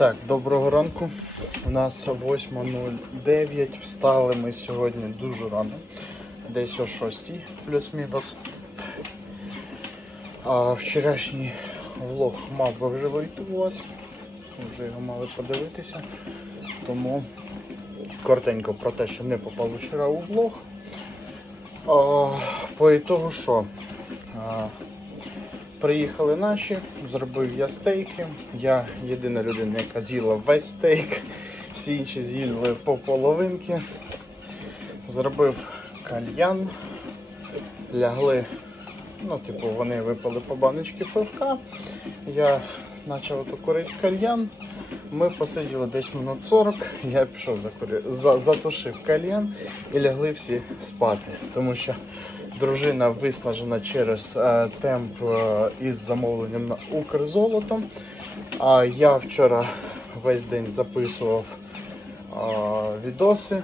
Так, доброго ранку. У нас 8.09. Встали ми сьогодні дуже рано. Десь о 6 плюс-мінус. А вчорашній влог мав би вже вийти у вас. Вже його мали подивитися. Тому коротенько про те, що не попав вчора у влог. А, по ітогу що? А, Приїхали наші, зробив я стейки. Я єдина людина, яка з'їла весь стейк. Всі інші з'їли по половинки. Зробив кальян. Лягли, ну, типу, вони випили по баночці пивка. Я почав курити кальян. Ми посиділи десь минут 40. Я пішов закурив, за, затушив кальян і лягли всі спати. Тому що дружина виснажена через е, темп е, із замовленням на Укрзолото. А я вчора весь день записував е, відоси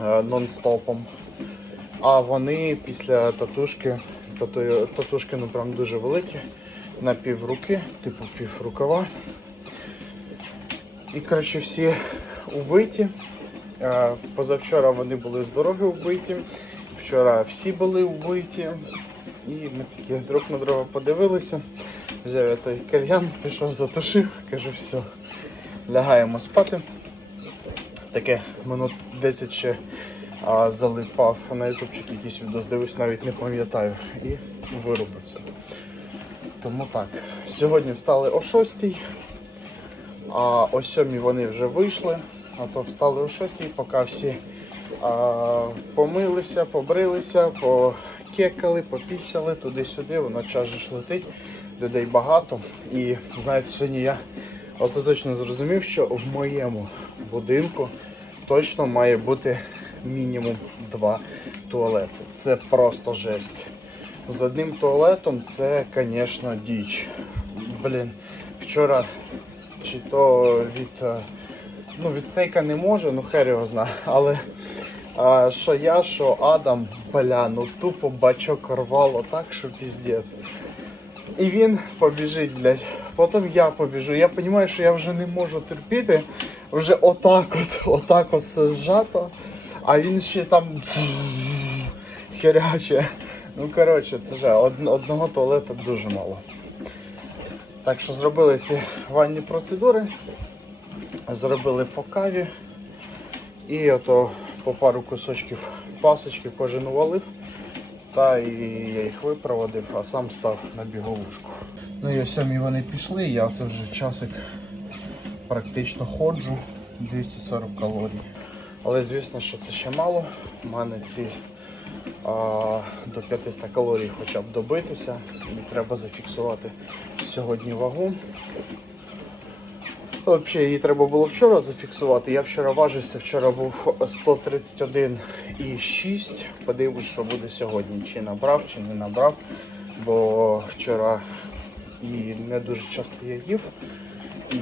нон-стопом. А вони після татушки, тату, татушки ну прям дуже великі, на пів руки, типу пів рукава. І коротше всі убиті. Позавчора вони були з дороги вбиті. Вчора всі були вбиті. І ми такі друг на друга подивилися. Взяв я той кальян, пішов, затушив, кажу, все, лягаємо спати. Таке минут 10 ще а, залипав на ютубчик якийсь відос, дивився, навіть не пам'ятаю. І вирубився. Тому так. Сьогодні встали о 6 а о 7 вони вже вийшли, а то встали о 6, поки всі помилися, побрилися, покекали, попісяли туди-сюди, воно час же ж летить, людей багато. І знаєте, сьогодні я остаточно зрозумів, що в моєму будинку точно має бути мінімум два туалети. Це просто жесть. З одним туалетом це, звісно, діч. Блін, вчора чи то від, е, ну, від стейка не може, ну хер його знає. Але що я, що Адам, бля, ну тупо бачок рвало так, що піздець. І він побіжить, блядь. Потім я побіжу. Я розумію, що я вже не можу терпіти. Вже отак от, отак от все зжато. А він ще там херяче. Ну коротше, це же од- одного туалета дуже мало. Так що зробили ці ванні процедури, зробили по каві і ото по пару кусочків пасочки кожен увалив. Та і я їх випроводив, а сам став на біговушку. Ну і о сьомій вони пішли, я це вже часик практично ходжу, 240 калорій. Але звісно, що це ще мало. У мене ціль а, до 500 калорій хоча б добитися. І треба зафіксувати сьогодні вагу. Взагалі, її треба було вчора зафіксувати. Я вчора важився, вчора був 131,6. Подивлюсь, що буде сьогодні. Чи набрав, чи не набрав. Бо вчора і не дуже часто я їв. І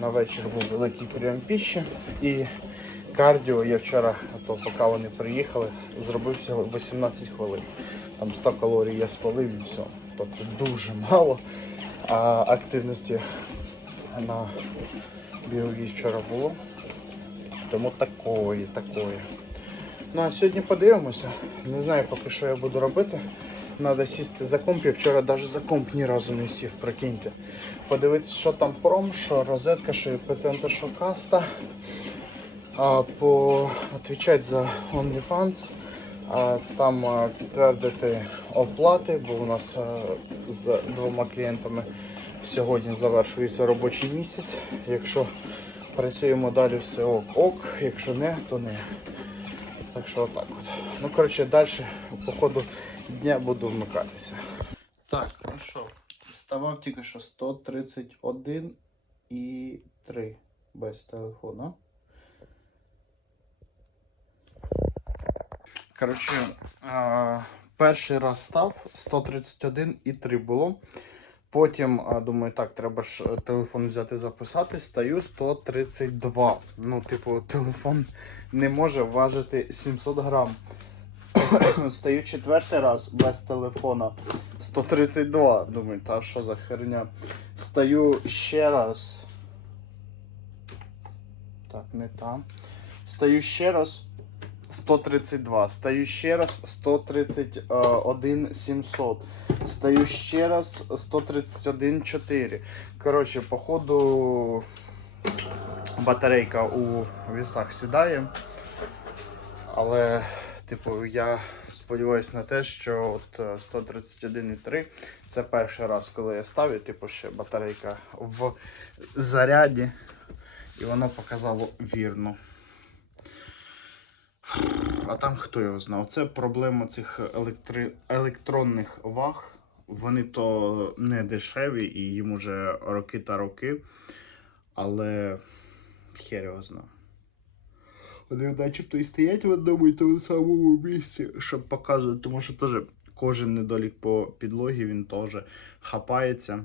на вечір був великий прийом піші. І кардіо я вчора, то поки вони приїхали, зробив всього 18 хвилин. Там 100 калорій я спалив і все. Тобто дуже мало а, активності на біговій вчора було. Тому такої, такої. Ну а сьогодні подивимося. Не знаю поки що я буду робити. Треба сісти за комп. Я вчора навіть за комп ні разу не сів, прикиньте. Подивитися, що там пром, що розетка, що епіцентр, що каста. А, по... Отвічати за OnlyFans. Там підтвердити оплати, бо у нас з двома клієнтами сьогодні завершується робочий місяць. Якщо працюємо далі, все ок, ок, якщо не, то не. Так що отак от. Ну, коротше, далі по ходу дня буду вмикатися. Так, ну що, ставав тільки що 131 і 3 без телефона. Коротше, перший раз став 131 і 3 було. Потім думаю, так, треба ж е, телефон взяти записати. Стаю 132. Ну, типу, телефон не може важити 700 грам. Стаю четвертий раз без телефона 132. Думаю, та що за херня. Стаю ще раз Так, не там. Стаю ще раз 132. Стаю ще раз 131 700. Стаю ще раз 131 4. Коротше, походу батарейка у вісах сідає. Але, типу, я сподіваюся на те, що от е, 131,3 це перший раз, коли я ставлю, типу, ще батарейка в заряді. І воно показало вірно. А там хто його знав? Це проблема цих електри... електронних ваг. Вони то не дешеві і їм уже роки та роки. Але хер його знав. Вони начебто і стоять в одному і тому самому місці, щоб показувати, тому що теж кожен недолік по підлогі він теж хапається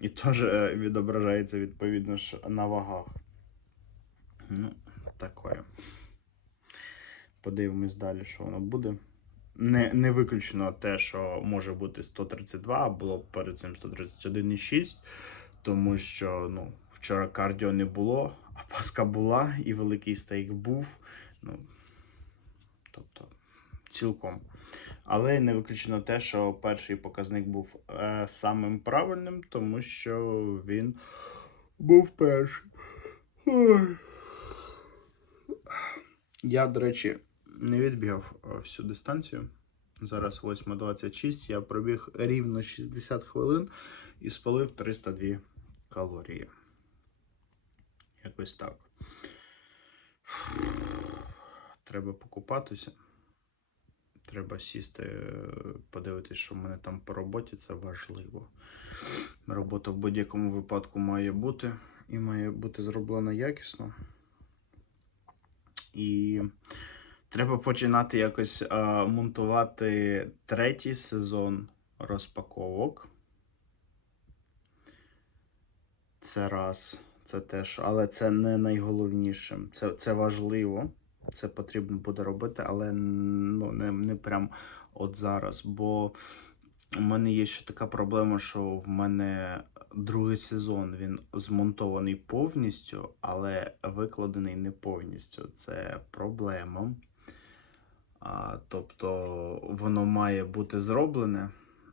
і теж е, відображається відповідно ж на вагах. Ну, таке. Подивимось далі, що воно буде. Не, не виключено те, що може бути 132, а було перед цим 131,6, тому що ну, вчора кардіо не було, а паска була і великий стейк був. Ну, тобто, цілком. Але не виключено те, що перший показник був е, самим правильним, тому що він був перший. Ой. Я, до речі, не відбігав е, всю дистанцію. Зараз 8.26. Я пробіг рівно 60 хвилин і спалив 302 калорії. Якось так. Треба покупатися. Треба сісти, е, подивитися, що в мене там по роботі. Це важливо. Робота в будь-якому випадку має бути і має бути зроблена якісно. І треба починати якось е, монтувати третій сезон розпаковок. Це раз, це теж, але це не найголовніше. Це, це важливо. Це потрібно буде робити, але ну, не, не прям от зараз. Бо у мене є ще така проблема, що в мене другий сезон він змонтований повністю, але викладений не повністю. Це проблема. А, тобто воно має бути зроблене,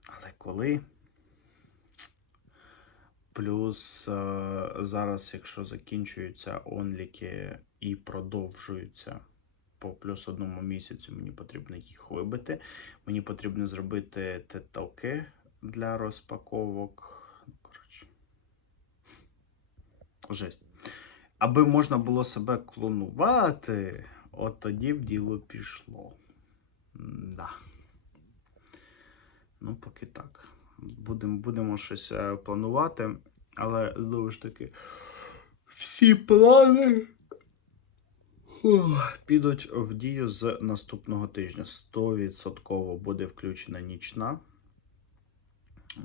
але коли? Плюс е, зараз, якщо закінчуються онліки і продовжуються по плюс одному місяцю, мені потрібно їх вибити. Мені потрібно зробити теталки для розпаковок. Коротше. Жесть. Аби можна було себе клонувати, от тоді б діло пішло. Да. Ну, поки так. Будемо будемо щось е, планувати, але знову ж таки, всі плани підуть в дію з наступного тижня. 100% буде включена нічна. Е,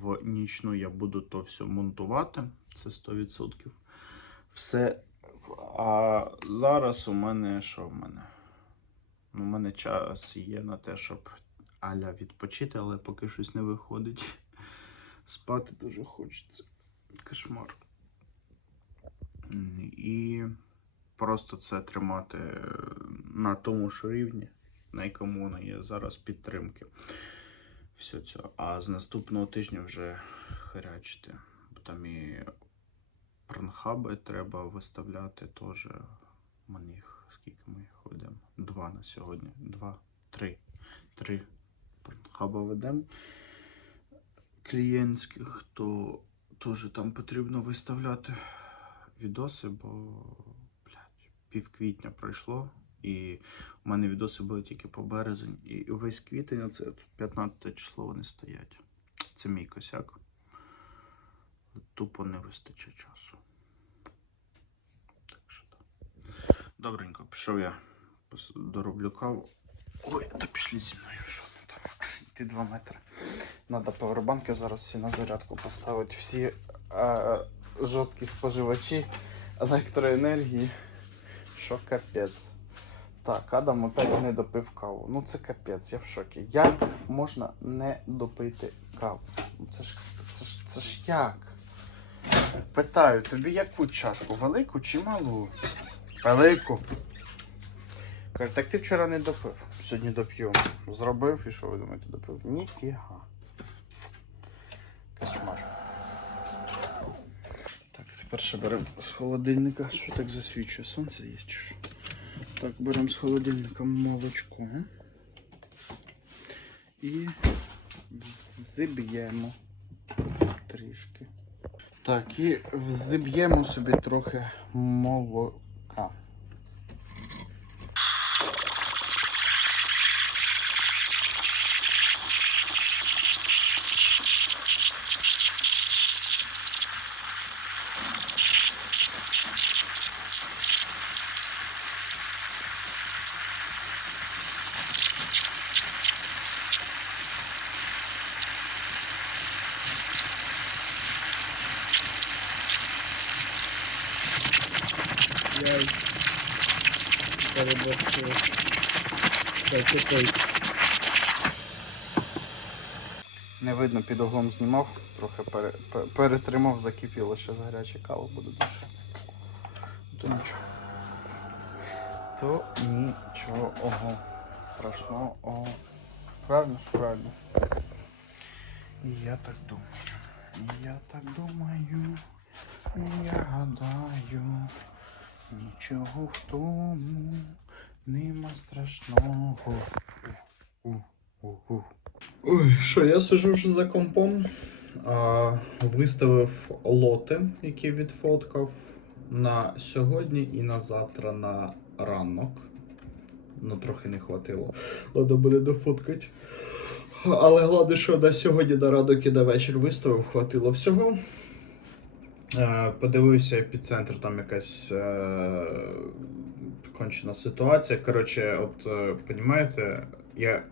В нічну я буду то все монтувати. Це 100%. Все. А зараз у мене що в мене? У мене час є на те, щоб аля відпочити, але поки щось не виходить. Спати дуже хочеться. Кошмар. І просто це тримати на тому ж рівні, на якому воно є зараз підтримки. Все це. А з наступного тижня вже харячити. Бо там і пранхаби треба виставляти теж. У мене їх скільки ми їх ведемо? Два на сьогодні. Два, три. Три хаба ведемо клієнтських, то теж там потрібно виставляти відоси, бо блядь, пів квітня пройшло, і у мене відоси були тільки по березень. І весь квітень, це 15 число вони стоять. Це мій косяк. Тупо не вистачить часу. Так що так. Добренько, пішов я дороблю каву. Ой, та пішли зі мною, що не там. Йти 2 метри. Надо павербанки зараз всі на зарядку поставити. Всі е, жорсткі споживачі електроенергії. Що капець. Так, Адам опять не допив каву. Ну це капець, я в шокі. Як можна не допити каву? Ну, Це ж, це ж, це ж як? Питаю, тобі яку чашку? Велику чи малу? Велику. Каже, так ти вчора не допив. Сьогодні доп'ю. Зробив і що ви думаєте, допив? Ніфіга. Кошмар. Так, тепер ще беремо з холодильника. Що так засвічує? Сонце є чи що? Так, беремо з холодильника молочко. І взиб'ємо трішки. Так, і взиб'ємо собі трохи 好 Яй. Переборщив. Так, окей. Не видно, під углом знімав, трохи пере, пе- перетримав, закипіло, ще з гаряча кава буде дуже. То нічого. То нічого страшного. Правильно ж? Правильно. Я так думаю. Я так думаю. Я гадаю. Нічого в тому нема страшного. Ой, що, я сижу вже за компом, а, виставив лоти, які відфоткав на сьогодні і на завтра на ранок. Ну, трохи не хватило. Треба буде дофоткати. Але головне, що на сьогодні на ранок і на вечір виставив, хватило всього. Е, Подивився епіцентр, там якась е, кончена ситуація. Коротше, от, розумієте, я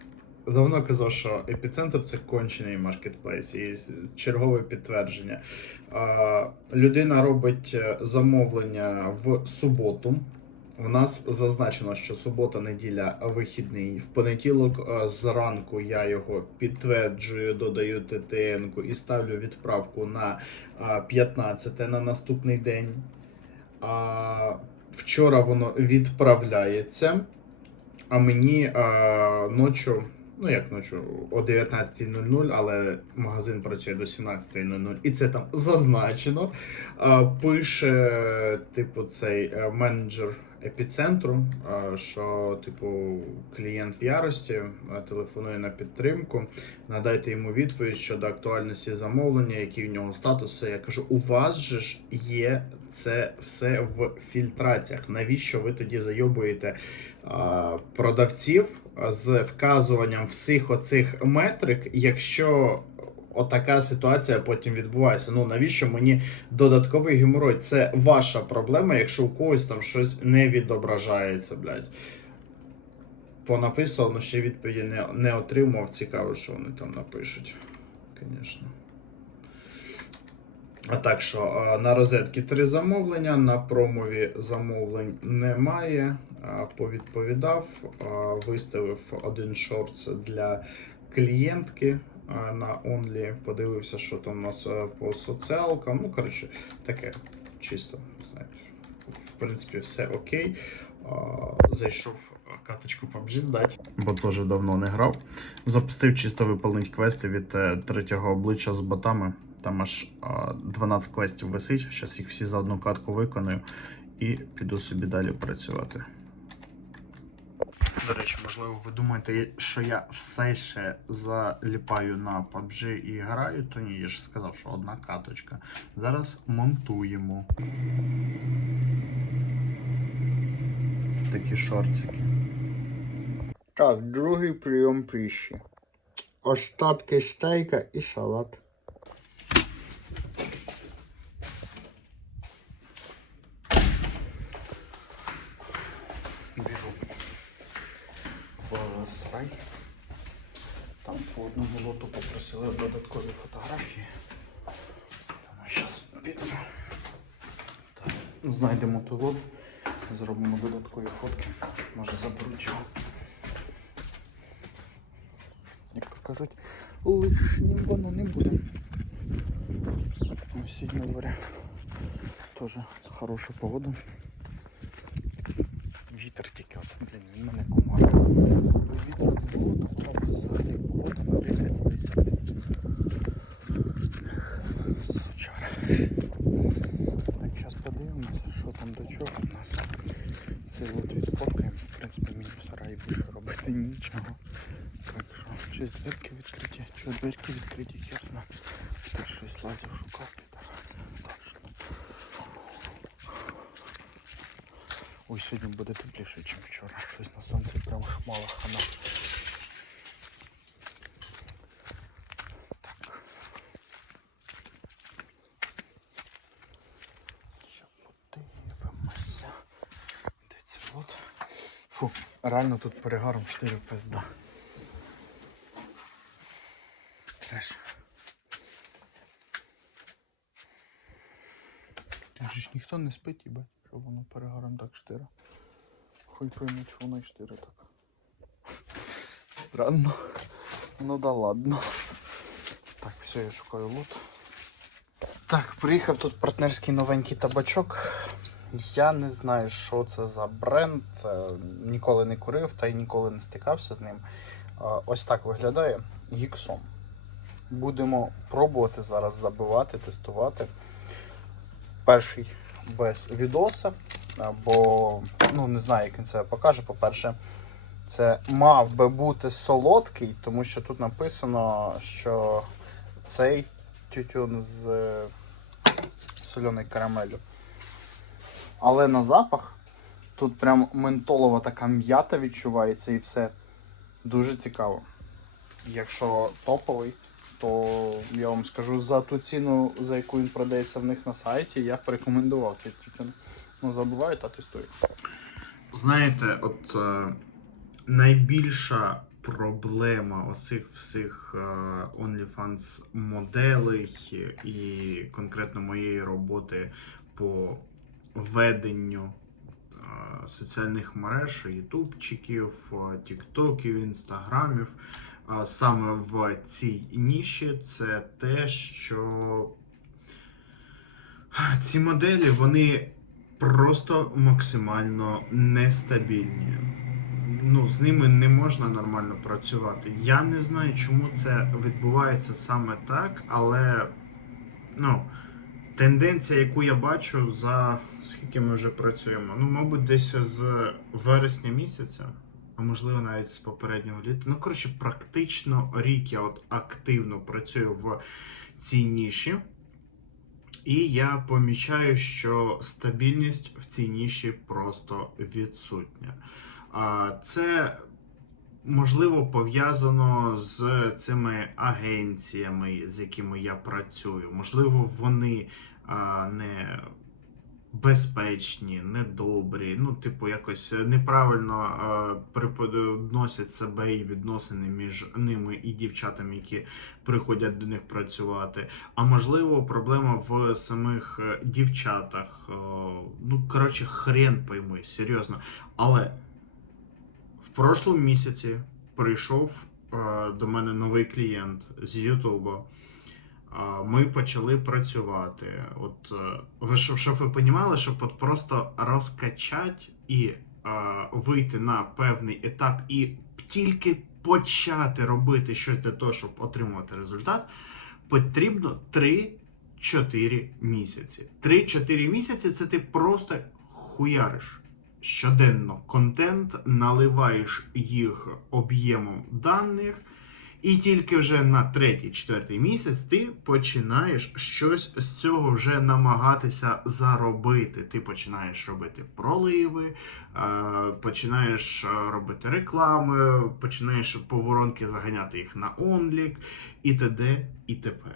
давно казав, що епіцентр це кончений маркетплейс, і чергове підтвердження. Людина робить е, замовлення в суботу. В нас зазначено, що субота, неділя, вихідний. В понеділок е, зранку я його підтверджую, додаю ТТН і ставлю відправку на е, 15 на наступний день. А, вчора воно відправляється, а мені е, ночі, ну як ночі, о 19.00, але магазин працює до 17.00, і це там зазначено. Е, пише, типу, цей е, менеджер епіцентру, що, типу, клієнт в ярості телефонує на підтримку. Надайте йому відповідь щодо актуальності замовлення, які в нього статуси. Я кажу, у вас же ж є це все в фільтраціях. Навіщо ви тоді зайобуєте продавців з вказуванням всіх оцих метрик, якщо отака ситуація потім відбувається? Ну навіщо мені додатковий геморой? Це ваша проблема, якщо у когось там щось не відображається, блядь. Понаписав, але ще відповіді не, не отримав. Цікаво, що вони там напишуть. Звісно. А так що на розетки три замовлення, на промові замовлень немає. Повідповідав, виставив один шорт для клієнтки на Only. Подивився, що там у нас по соціалкам. Ну, коротше, таке чисто. Знаєте. В принципі, все окей. Зайшов а, каточку PUBG здати. Бо теж давно не грав. Запустив чисто виповнить квести від е, третього обличчя з ботами. Там аж а, 12 квестів висить. Зараз їх всі за одну катку виконую і піду собі далі працювати. До речі, можливо, ви думаєте, що я все ще заліпаю на PUBG і граю, то ні, я ж сказав, що одна каточка. Зараз монтуємо. Такі шорцики. Так, другий прийом пищі. Остатки стейка і салат. Біжу в сарай. Там по одному лоту попросили додаткові фотографії. Тому зараз підемо. Так, знайдемо той лот, зробимо додаткові фотки. Може заберуть його. Як кажуть, лишнім воно не буде. Сьогодні на дворі теж хороша погода. Вітер тільки, оце, блін, мене комар. Якби вітру не було, то була б взагалі погода на 10 з 10. Сучара. Так, зараз подивимося, що там до чого у нас. Це от відфоткаємо, в принципі, мені в сараї більше робити нічого. Так що, чи дверки відкриті, чи дверки відкриті, хер знає. Тут щось лазив, шукав. Точно. Ой, сьогодні буде тепліше, ніж вчора. Щось на сонці прям шмала хана. Фу, реально тут перегаром 4 пизда. Треш. Тут же ж ніхто не спить, їбать, що воно перегаром так 4. Хуй пойме, чого воно 4 так. Странно. Ну да ладно. Так, все, я шукаю лут. Так, приїхав тут партнерський новенький табачок. Я не знаю, що це за бренд. е, Ніколи не курив та й ніколи не стикався з ним. Е, Ось так виглядає гіксом. Будемо пробувати зараз забивати, тестувати. Перший без відоса, бо ну, не знаю, як він це покаже. По-перше, це мав би бути солодкий, тому що тут написано, що цей тютюн з е, соленою карамеллю. Але на запах тут прям ментолова така м'ята відчувається і все. Дуже цікаво. Якщо топовий, то я вам скажу за ту ціну, за яку він продається в них на сайті, я б порекомендував цей тютюн. Ну, забувають, а тестують. Знаєте, от е, найбільша проблема оцих всіх е, OnlyFans моделей і конкретно моєї роботи по веденню е, соціальних мереж, ютубчиків, тіктоків, інстаграмів. Саме в цій ніші це те, що ці моделі вони просто максимально нестабільні. Ну, з ними не можна нормально працювати. Я не знаю, чому це відбувається саме так, але ну, тенденція, яку я бачу за скільки ми вже працюємо, ну, мабуть, десь з вересня місяця, а можливо навіть з попереднього літа. Ну, коротше, практично рік я от активно працюю в цій ніші. І я помічаю, що стабільність в цій ніші просто відсутня. Це можливо пов'язано з цими агенціями, з якими я працюю. Можливо, вони не безпечні, недобрі, ну, типу, якось неправильно а, преподносять себе і відносини між ними і дівчатами, які приходять до них працювати. А можливо, проблема в самих е, дівчатах. Е, Ну, коротше, хрен пойми, серйозно. Але в прошлому місяці прийшов е, до мене новий клієнт з Ютуба. Ми почали працювати. От е, ви щоб, щоб ви розуміли, щоб от просто розкачати і е, вийти на певний етап і тільки почати робити щось для того, щоб отримувати результат, потрібно 3-4 місяці. 3-4 місяці це ти просто хуяриш щоденно контент, наливаєш їх об'ємом даних. І тільки вже на третій, четвертий місяць ти починаєш щось з цього вже намагатися заробити. Ти починаєш робити проливи, е, починаєш е, робити реклами, починаєш по воронки заганяти їх на онлік і т.д. і т.п.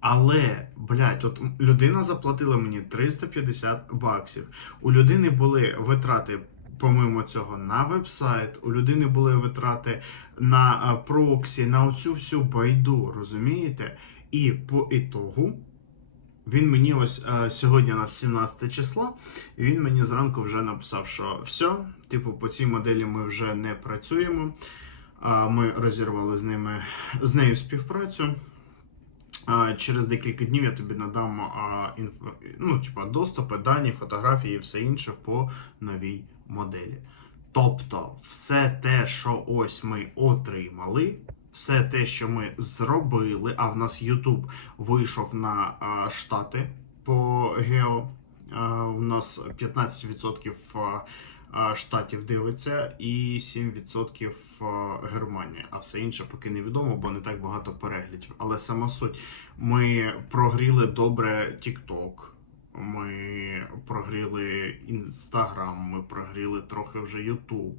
Але, блядь, от людина заплатила мені 350 баксів. У людини були витрати, помимо цього, на вебсайт, у людини були витрати на проксі, на оцю всю байду, розумієте? І по ітогу він мені ось е, сьогодні у нас 17 число, і він мені зранку вже написав, що все, типу, по цій моделі ми вже не працюємо. Ми розірвали з ними з нею співпрацю. Через декілька днів я тобі надам ну, типа, доступи, дані, фотографії і все інше по новій моделі. Тобто, все те, що ось ми отримали, все те, що ми зробили, а в нас YouTube вийшов на а, штати по гео. А, у нас 15% а, а, штатів дивиться і 7% Германія. А все інше поки невідомо, бо не так багато переглядів. Але сама суть, ми прогріли добре TikTok. Ми прогріли Instagram, ми прогріли трохи вже YouTube,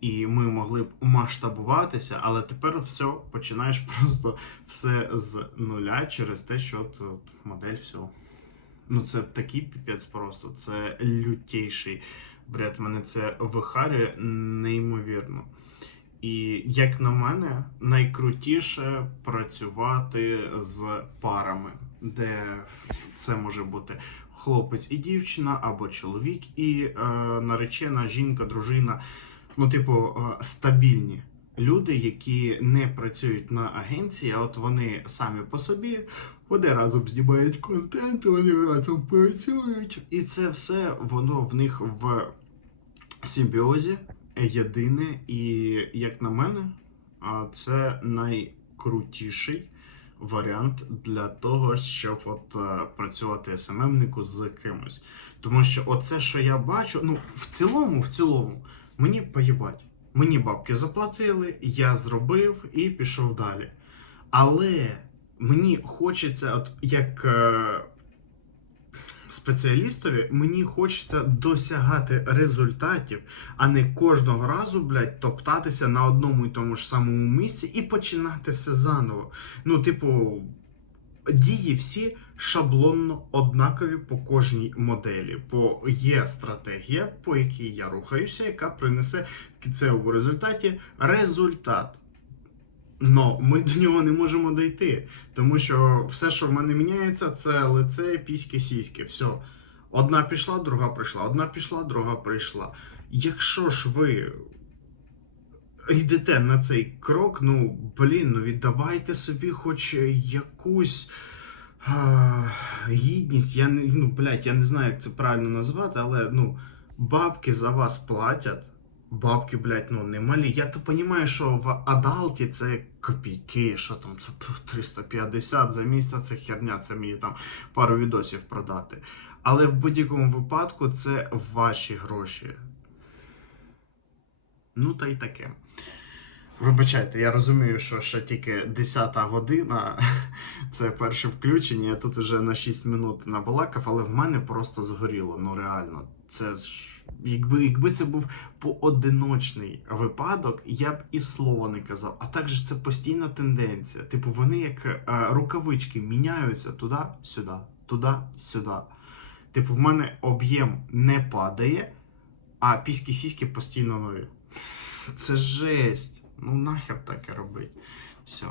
і ми могли б масштабуватися, але тепер все починаєш просто все з нуля через те, що от, от модель все. Ну це такий піпець просто. Це лютейший бред. Мене це вихарює неймовірно. І як на мене, найкрутіше працювати з парами, де це може бути хлопець і дівчина, або чоловік і е, наречена жінка, дружина. Ну, типу, е, стабільні люди, які не працюють на агенції, а от вони самі по собі, вони разом знімають контент, вони разом працюють. І це все воно в них в симбіозі єдине. І як на мене, це найкрутіший варіант для того, щоб от е, працювати СММнику з кимось. Тому що оце, що я бачу, ну в цілому, в цілому, мені поїбать. Мені бабки заплатили, я зробив і пішов далі. Але мені хочеться, от як е, спеціалістові, мені хочеться досягати результатів, а не кожного разу, блядь, топтатися на одному і тому ж самому місці і починати все заново. Ну, типу, дії всі шаблонно однакові по кожній моделі. Бо є стратегія, по якій я рухаюся, яка принесе в кінцевому результаті результат. Но ми до нього не можемо дойти, тому що все, що в мене міняється, це лице, піськи, сіськи. Все. Одна пішла, друга прийшла, одна пішла, друга прийшла. Якщо ж ви йдете на цей крок, ну блін, ну віддавайте собі хоч якусь а, гідність. Я не ну, блядь, я не знаю, як це правильно назвати, але ну, бабки за вас платять. Бабки, блядь, ну не малі. Я то розумію, що в Адалті це копійки, що там це 350 за місяць, це херня, це мені там пару відосів продати. Але в будь-якому випадку це ваші гроші. Ну, та й таке. Вибачайте, я розумію, що ще тільки 10 година, це перше включення, я тут вже на 6 минут набалакав, але в мене просто згоріло. Ну реально, це ж. Якби, якби це був поодиночний випадок, я б і слова не казав. А також це постійна тенденція. Типу, вони як е, рукавички міняються туди-сюди, туди-сюди. Типу, в мене об'єм не падає, а піські-сіськи постійно нові. Це жесть. Ну нахер таке робить. Все.